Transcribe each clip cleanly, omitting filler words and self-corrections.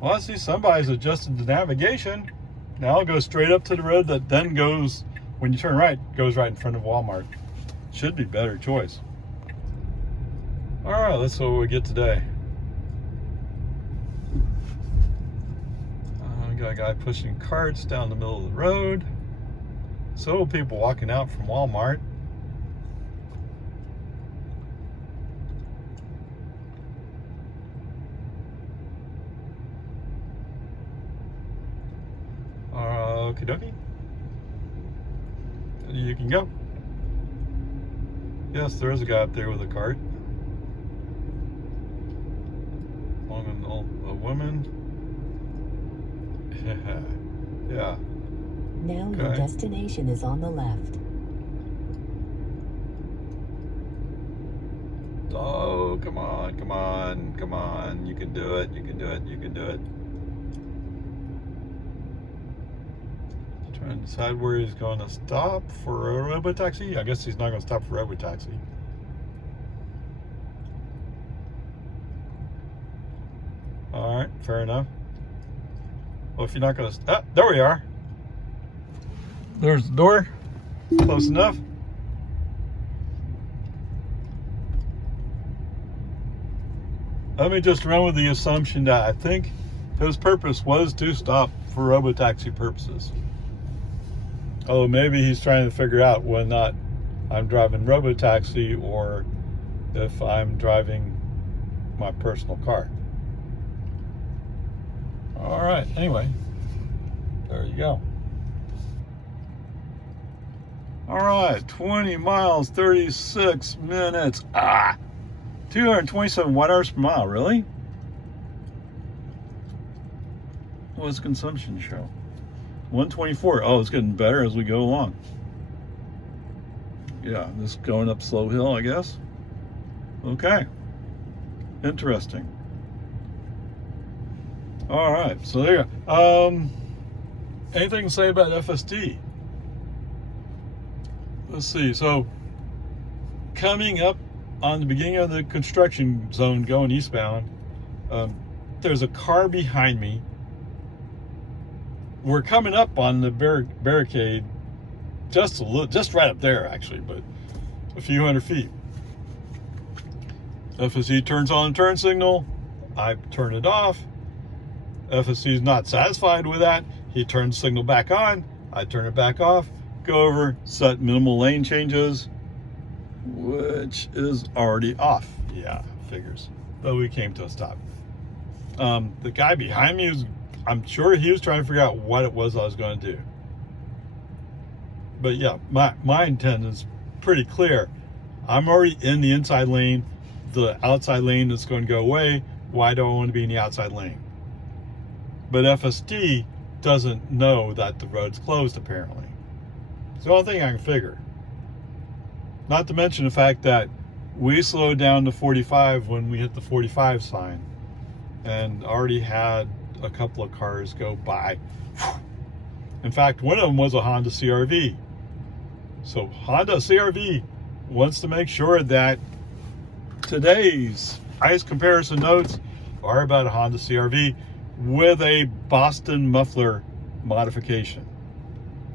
Well, I see somebody's adjusted the navigation. Now I'll go straight up to the road that then goes, when you turn right, goes right in front of Walmart. Should be better choice. All right, let's see what we get today. We got a guy pushing carts down the middle of the road. So people walking out from Walmart. Okie dokie. You can go. Yes, there is a guy up there with a cart. A woman. Yeah. Now your destination is on the left. Oh, come on, come on, come on. You can do it, you can do it, you can do it. Trying to decide where he's going to stop for a robo-taxi. I guess he's not going to stop for a robo-taxi. All right, fair enough. Well, if you're not going to... Ah, there we are. There's the door. Close enough. Let me just run with the assumption that I think his purpose was to stop for robo-taxi purposes. Oh, maybe he's trying to figure out whether or not I'm driving robo-taxi or if I'm driving my personal car. All right, anyway, there you go. All right, 20 miles, 36 minutes. 227 watt-hours per mile, really? What's consumption show? 124. Oh, it's getting better as we go along. Yeah, this going up slow hill, I guess. Okay. Interesting. All right, so there you go. Anything to say about FSD? Let's see. So, coming up on the beginning of the construction zone going eastbound, there's a car behind me. We're coming up on the barricade, just right up there actually, but a few hundred feet. FSD turns on the turn signal. I turn it off. FSD is not satisfied with that. He turns the signal back on. I turn it back off. Go over, set minimal lane changes, which is already off. Yeah, figures. But we came to a stop. The guy behind me was, I'm sure he was trying to figure out what it was I was going to do. But yeah, my intent is pretty clear. I'm already in the inside lane. The outside lane is going to go away. Why do I want to be in the outside lane? But FSD doesn't know that the road's closed, apparently. It's the only thing I can figure. Not to mention the fact that we slowed down to 45 when we hit the 45 sign and already had a couple of cars go by. In fact, one of them was a Honda CR-V. So Honda CR-V wants to make sure that today's ICE comparison notes are about a Honda CR-V with a Boston muffler modification.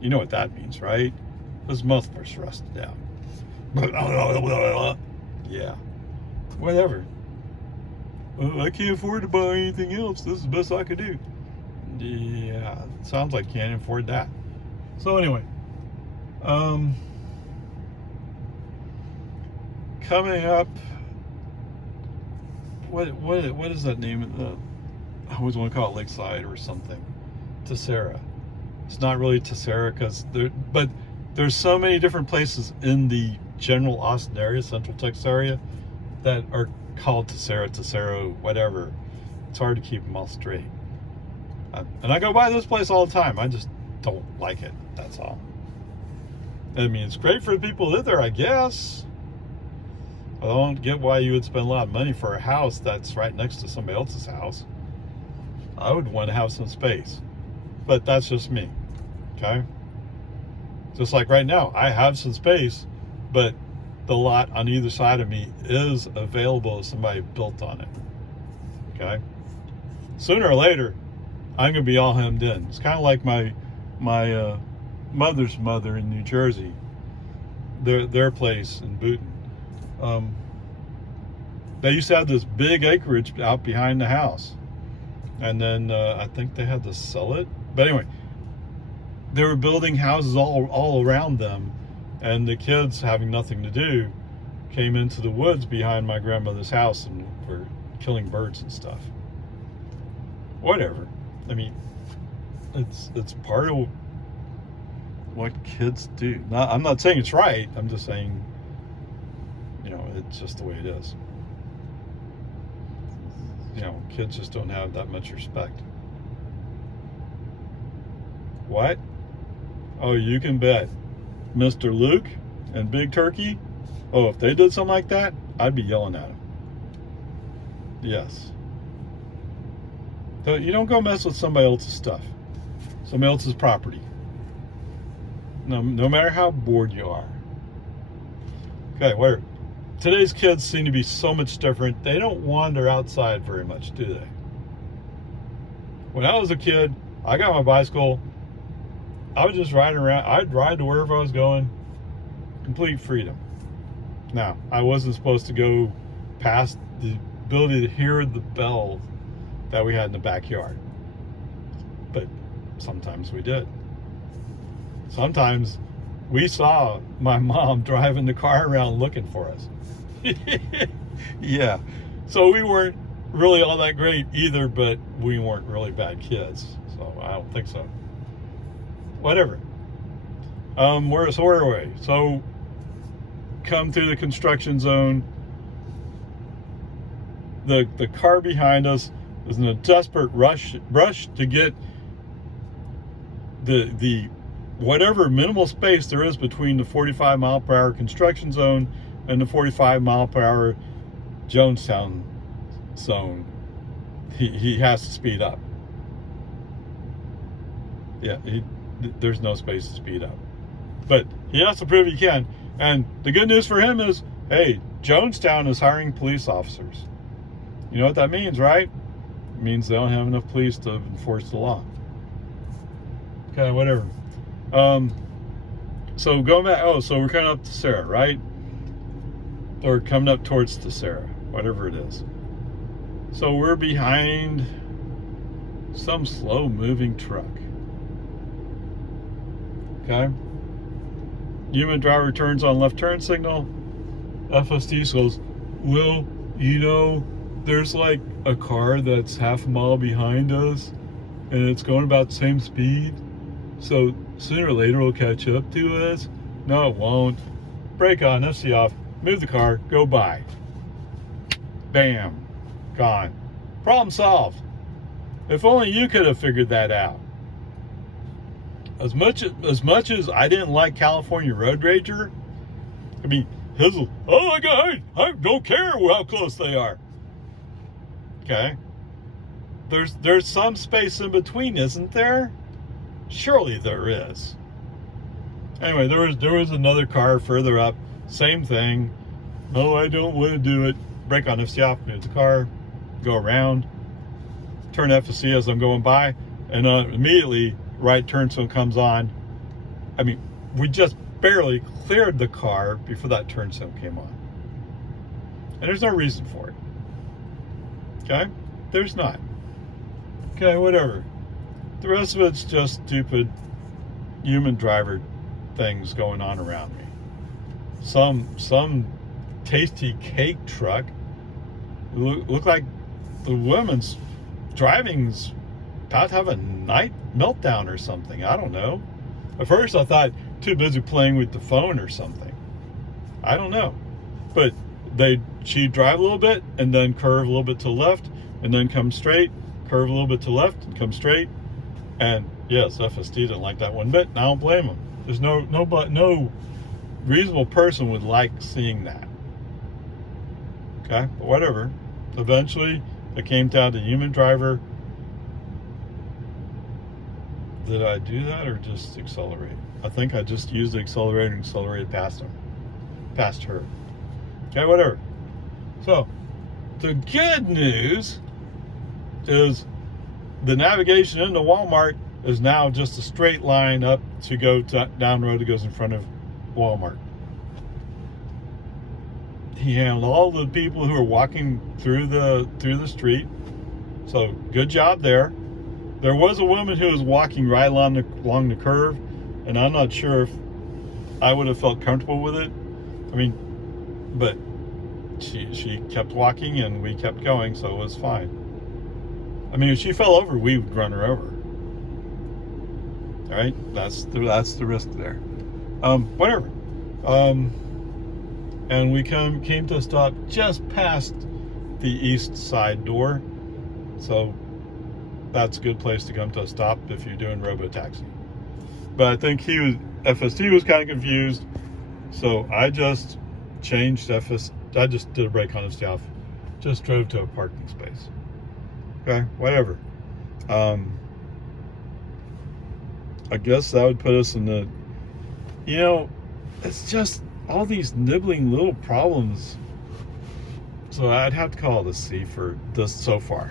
You know what that means, right? This muffler's rusted out. Yeah, whatever. I can't afford to buy anything else. This is the best I could do. Yeah, sounds like can't afford that. So anyway, coming up, what is that name? I always want to call it Lakeside or something. Tessera. It's not really Tessera because there's so many different places in the general Austin area, Central Texas area, that are called Tessera, whatever. It's hard to keep them all straight. And I go by this place all the time. I just don't like it. That's all. I mean, it's great for the people who live there, I guess. I don't get why you would spend a lot of money for a house that's right next to somebody else's house. I would want to have some space. But that's just me. Okay? Just like right now, I have some space, but the lot on either side of me is available if somebody built on it. Okay? sooner or later, I'm gonna be all hemmed in. It's kind of like my mother's mother in New Jersey, their place in Boonton. They used to have this big acreage out behind the house, and then I think they had to sell it. But anyway, they were building houses all around them, and the kids, having nothing to do, came into the woods behind my grandmother's house and were killing birds and stuff. Whatever. I mean, it's part of what kids do. I'm not saying it's right. I'm just saying, it's just the way it is. Kids just don't have that much respect. What? Oh, you can bet Mr. Luke and Big Turkey, oh, if they did something like that, I'd be yelling at them. Yes. So you don't go mess with somebody else's stuff, somebody else's property. No matter how bored you are. Okay, whatever. Today's kids seem to be so much different. They don't wander outside very much, do they? When I was a kid, I got my bicycle. I would just ride around. I'd ride to wherever I was going. Complete freedom. Now, I wasn't supposed to go past the ability to hear the bell that we had in the backyard. But sometimes we did. Sometimes we saw my mom driving the car around looking for us. Yeah. So we weren't really all that great either, but we weren't really bad kids. So I don't think so. Whatever. Where are we? So come through the construction zone. The car behind us was in a desperate rush to get the whatever minimal space there is between the 45 mile per hour construction zone and the 45 mile per hour Jonestown zone. He has to speed up. Yeah, there's no space to speed up. But he has to prove he can. And the good news for him is, hey, Jonestown is hiring police officers. You know what that means, right? It means they don't have enough police to enforce the law. Okay, whatever. So going back, so we're coming up to Sarah, right? Or coming up towards the Sarah, whatever it is. So we're behind some slow moving truck. Okay. Human driver turns on left turn signal. FSD goes, well, there's like a car that's half a mile behind us and it's going about the same speed. So sooner or later it'll catch up to us. No, it won't. Brake on, FC off, move the car, go by. Bam, gone. Problem solved. If only you could have figured that out. As much as I didn't like California Road Rager, I mean, oh my God, I don't care how close they are. Okay. There's some space in between, isn't there? Surely there is. Anyway, there was another car further up, same thing. No, I don't want to do it. Brake on FC off, move the car, go around, turn FSC as I'm going by, and immediately right turn signal comes on. I mean, we just barely cleared the car before that turn signal came on. And there's no reason for it. Okay? There's not. Okay, whatever. The rest of it's just stupid human driver things going on around me. Some tasty cake truck. Look like the woman's driving's about to have a night meltdown or something. I don't know. At first I thought too busy playing with the phone or something. I don't know. But she'd drive a little bit and then curve a little bit to the left and then come straight, curve a little bit to the left and come straight. And yes, FSD didn't like that one bit, and I don't blame him. There's no reasonable person would like seeing that. Okay, but whatever. Eventually, it came down to human driver. Did I do that or just accelerate? I think I just used the accelerator and accelerated past her. Okay, whatever. So, the good news is the navigation into Walmart is now just a straight line up to go down the road that goes in front of Walmart. He handled all the people who are walking through the street. So good job there. There was a woman who was walking right along the curve, and I'm not sure if I would have felt comfortable with it. I mean, but she kept walking and we kept going, so it was fine. I mean, if she fell over, we would run her over. All right, that's the risk there. Whatever. And we came to a stop just past the east side door, so that's a good place to come to a stop if you're doing robo-taxi. But I think FSD was kind of confused, so I just changed I just did a brake on FSD off, just drove to a parking space. Okay, whatever. I guess that would put us in the, it's just all these nibbling little problems. So I'd have to call it a C for this so far.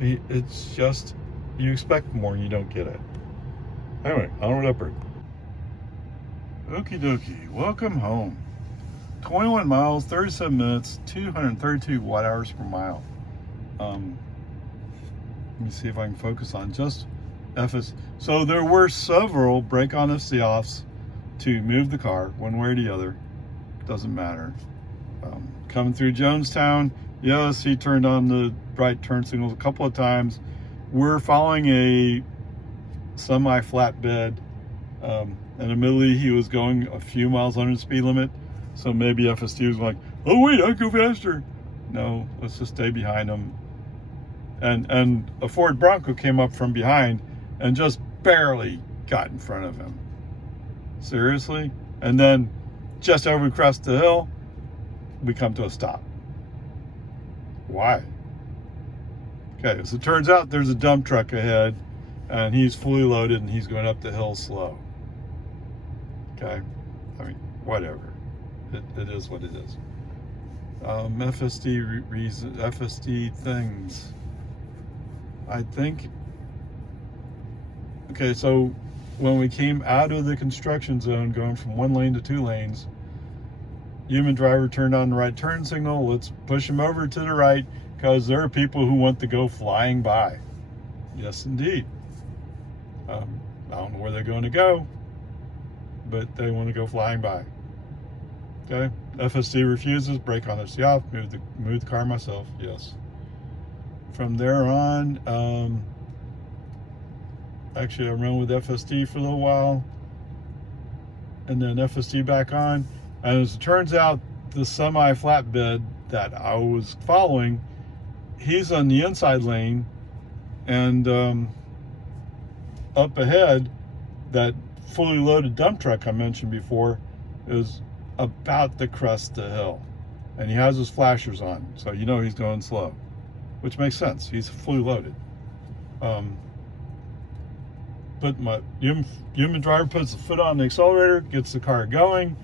It's just, you expect more and you don't get it. Anyway, onward upward. Okie dokie, welcome home. 21 miles, 37 minutes, 232 watt hours per mile. Let me see if I can focus on just FS. So there were several brake on FSD offs to move the car one way or the other. Doesn't matter. Coming through Jonestown, yes, he turned on the right turn signals a couple of times. We're following a semi-flatbed, and admittedly he was going a few miles under the speed limit, so maybe FSD was like, oh wait, I can go faster. No, let's just stay behind him. And a Ford Bronco came up from behind and just barely got in front of him. Seriously? And then just over across the hill, we come to a stop. Why? Okay, so it turns out there's a dump truck ahead and he's fully loaded and he's going up the hill slow. Okay, I mean, whatever. It is what it is. FSD things. I think, okay, so when we came out of the construction zone, going from 1 lane to 2 lanes, human driver turned on the right turn signal. Let's push him over to the right because there are people who want to go flying by. Yes, indeed. I don't know where they're going to go, but they want to go flying by. Okay, FSD refuses, brake on FSD off, move the car myself, yes. From there on, actually I ran with FSD for a little while, and then FSD back on, and as it turns out, the semi-flatbed that I was following, he's on the inside lane, and up ahead, that fully loaded dump truck I mentioned before is about to crest the hill, and he has his flashers on, so you know he's going slow, which makes sense. He's fully loaded. But my human driver puts the foot on the accelerator, gets the car going.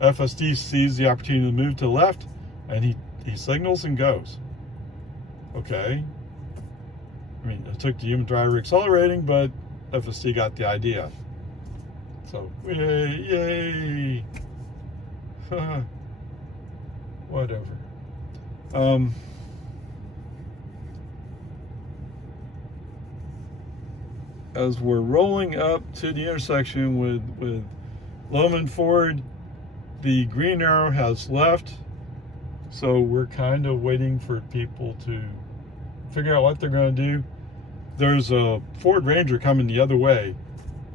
FSD sees the opportunity to move to the left, and he signals and goes. Okay. I mean, it took the human driver accelerating, but FSD got the idea. So, yay! Whatever. As we're rolling up to the intersection with Loman Ford, the green arrow has left, so we're kind of waiting for people to figure out what they're going to do. There's a Ford Ranger coming the other way,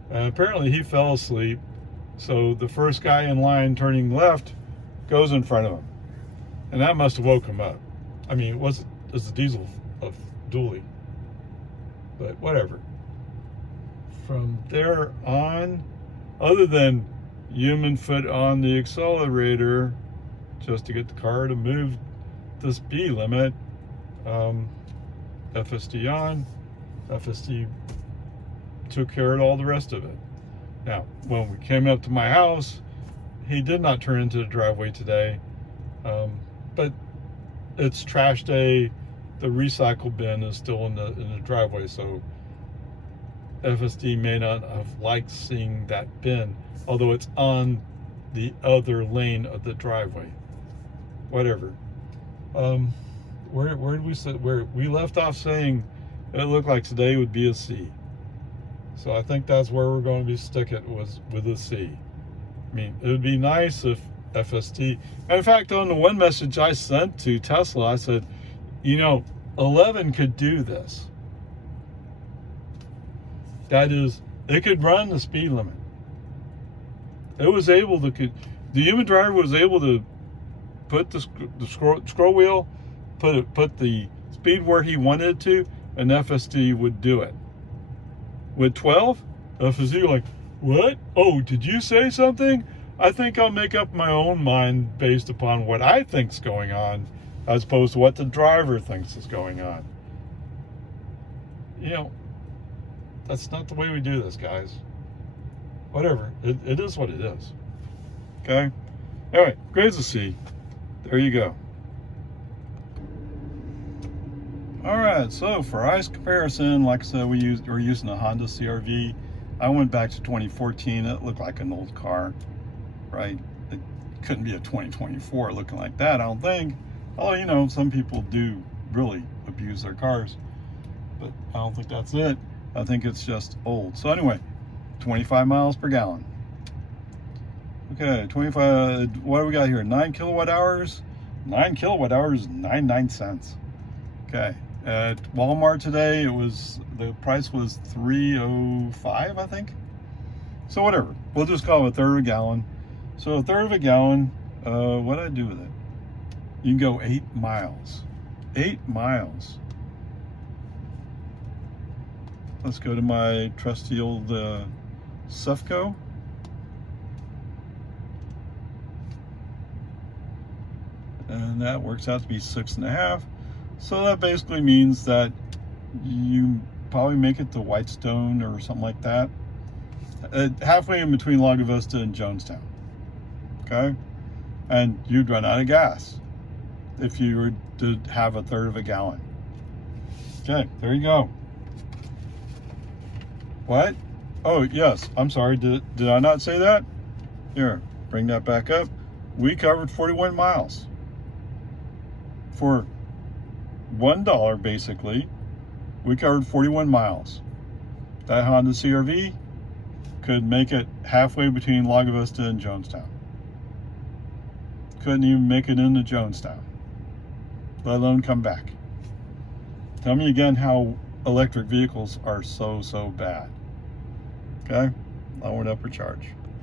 and apparently he fell asleep, so the first guy in line turning left goes in front of him, and that must have woke him up. I mean, it was a diesel of dually, but whatever. From there on, other than human foot on the accelerator just to get the car to move the speed limit, FSD on, FSD took care of all the rest of it. Now, when we came up to my house, he did not turn into the driveway today, but it's trash day, the recycle bin is still in the driveway, so FSD may not have liked seeing that bin, although it's on the other lane of the driveway. Whatever. Where did we say, where we left off saying it looked like today would be a C. So I think that's where we're going to be sticking, was with a C. I mean, it would be nice if FSD, in fact, on the one message I sent to Tesla, I said, 11 could do this. That is, it could run the speed limit. It was able to, the human driver was able to put the scroll wheel, put the speed where he wanted it to, and FSD would do it. With 12, FSD like, what? Oh, did you say something? I think I'll make up my own mind based upon what I think's going on, as opposed to what the driver thinks is going on. That's not the way we do this, guys. Whatever. It is what it is. Okay? Anyway, grades a C. There you go. Alright, so for ICE comparison, like I said, we're using a Honda CR-V. I went back to 2014. It looked like an old car, right? It couldn't be a 2024 looking like that, I don't think. Although, some people do really abuse their cars. But I don't think that's it. I think it's just old. So anyway, 25 miles per gallon. Okay, 25, what do we got here? 9 kilowatt hours. 9 kilowatt hours, 99 cents. Okay, at Walmart today, the price was $3.05, I think. So whatever, we'll just call it a third of a gallon. So a third of a gallon, what did I do with it? You can go 8 miles. 8 miles. Let's go to my trusty old Sefco. And that works out to be 6.5. So that basically means that you probably make it to Whitestone or something like that. Halfway in between Lago Vista and Jonestown. Okay? And you'd run out of gas if you were to have a third of a gallon. Okay, there you go. What? Oh, yes, I'm sorry. Did I not say that? Here, bring that back up. We covered 41 miles. For $1, basically, we covered 41 miles. That Honda CR-V could make it halfway between Lago Vista and Jonestown. Couldn't even make it into Jonestown, let alone come back. Tell me again how electric vehicles are so bad. Okay? Lowered upper charge.